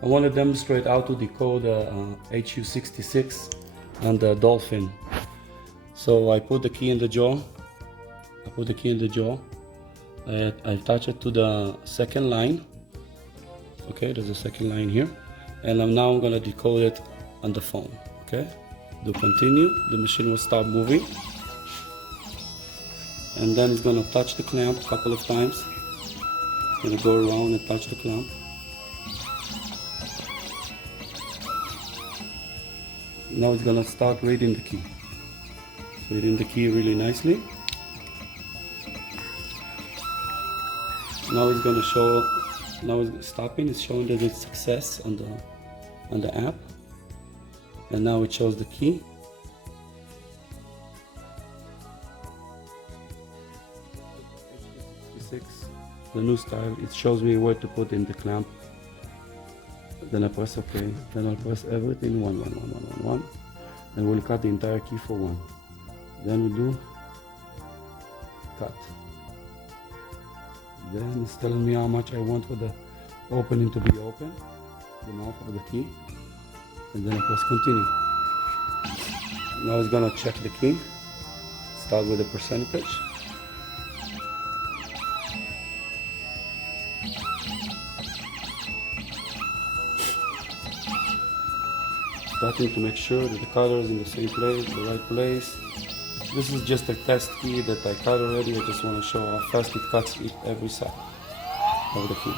I want to demonstrate how to decode HU66 and the dolphin. So I put the key in the jaw. I attach it to the second line. Okay, there's a second line here. And now I'm gonna decode it on the phone. Okay, do continue. The machine will stop moving. And then it's gonna touch the clamp a couple of times. It's gonna go around and touch the clamp. Now it's gonna start reading the key. Reading the key really nicely. Now it's gonna show. Now it's stopping. It's showing that it's success on the app. And now it shows the key. HU66, the new style. It shows me where to put in the clamp. Then I press OK. Then I'll press everything 1, 1, 1, 1, 1, 1. And we'll cut the entire key for 1. Then we do cut. Then it's telling me how much I want for the opening to be open, the mouth of the key. And then I press continue. Now it's gonna check the key. Start with a percentage. Starting to make sure that the cutter is in the same place, the right place. This is just a test key that I cut already. I just want to show how fast it cuts every side of the key.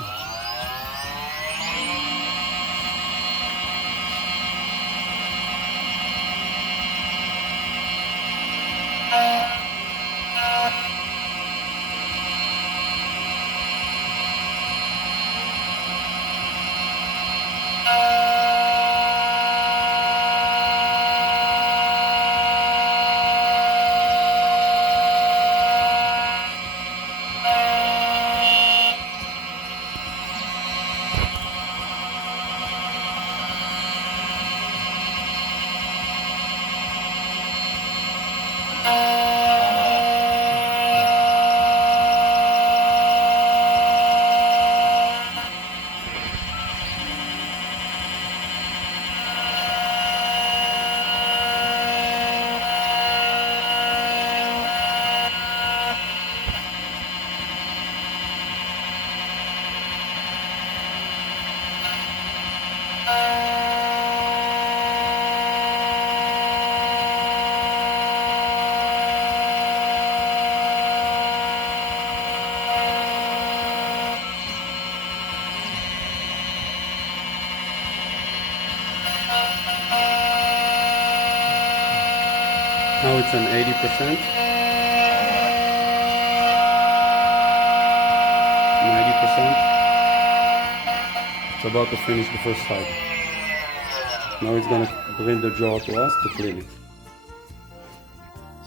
Now it's on 80%, 90%. It's about to finish the first side. Now it's gonna bring the jaw to us to clean it.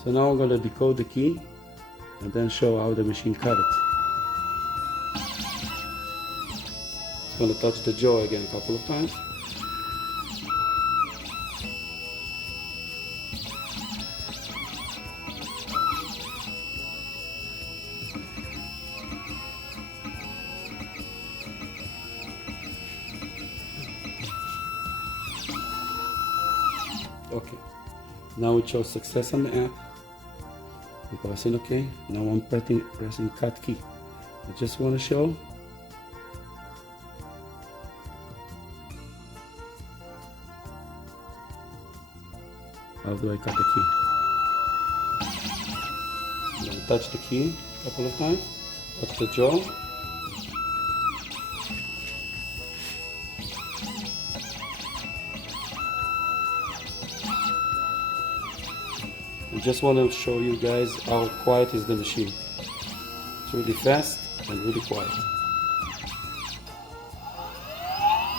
So now I'm gonna decode the key and then show how the machine cut it. It's gonna touch the jaw again a couple of times. Okay, now it shows success on the app. I'm pressing OK. Now I'm pressing cut key. I just want to show how do I cut the key. I'm going to touch the key a couple of times, touch the jaw. I just want to show you guys how quiet is the machine. It's really fast and really quiet.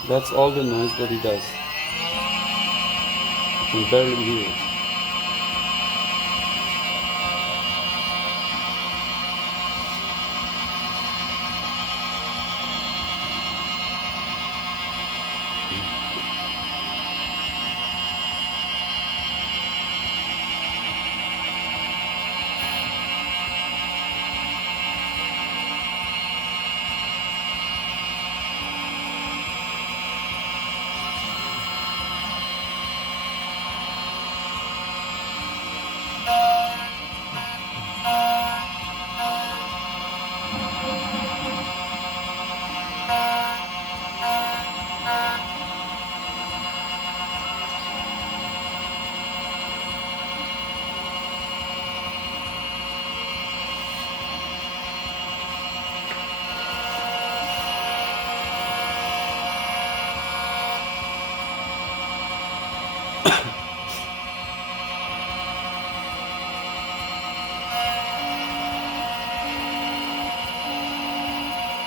That's all the noise that it does. You can barely hear it.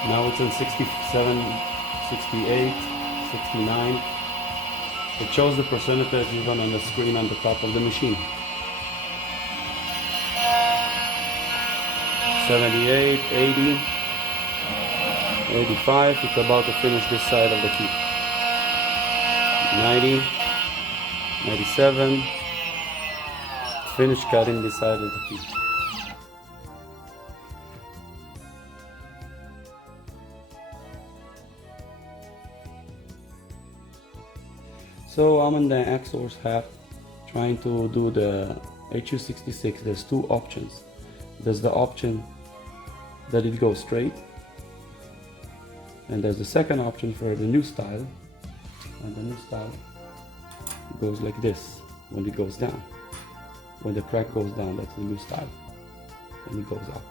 Now it's in 67, 68, 69. It shows the percentage even on the screen on the top of the machine. 78, 80, 85. It's about to finish this side of the key. 90, 97. Finish cutting this side of the key. So I'm in the xhorse hat trying to do the HU66. There's two options. There's the option that it goes straight, and there's the second option for the new style, and the new style goes like this when it goes down. When the crack goes down, that's the new style, and it goes up.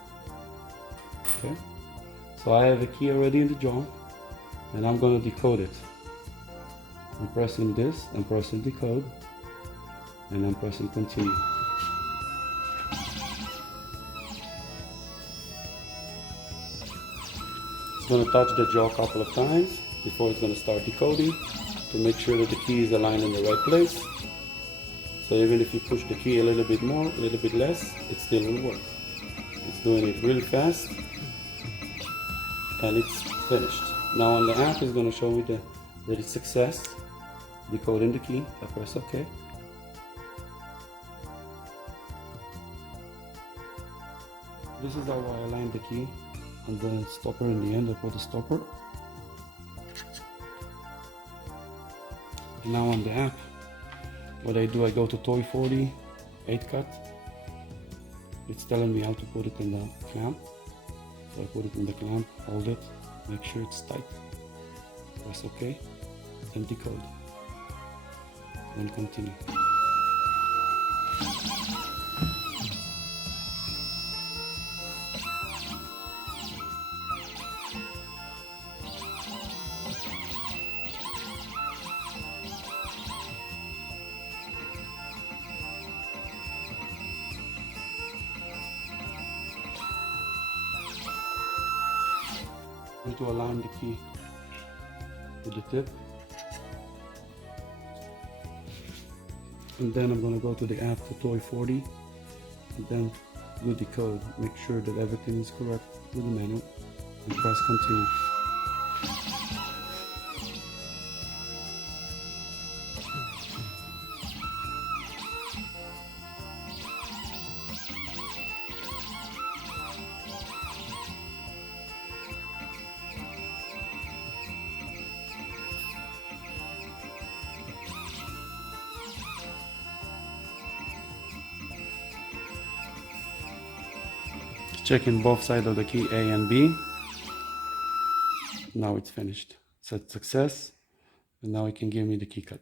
Okay, so I have a key already in the jaw, and I'm going to decode it. I'm pressing this, I'm pressing decode, and I'm pressing continue. It's going to touch the jaw a couple of times before it's going to start decoding to make sure that the key is aligned in the right place. So even if you push the key a little bit more, a little bit less, it still will work. It's doing it really fast, and it's finished. Now on the app, it's going to show me that it's success. Decoding the key, I press OK. This is how I align the key on the stopper in the end. I put the stopper. Now on the app, what I do, I go to toy 40, 8 cut. It's telling me how to put it in the clamp. So I put it in the clamp, hold it, make sure it's tight. Press OK, and decode. Then continue. To align the key with the tip, and then I'm going to go to the app to toy 40 and then do decode, make sure that everything is correct with the manual, and press continue. Checking both sides of the key A and B. Now it's finished. It said success, and now it can give me the key cut.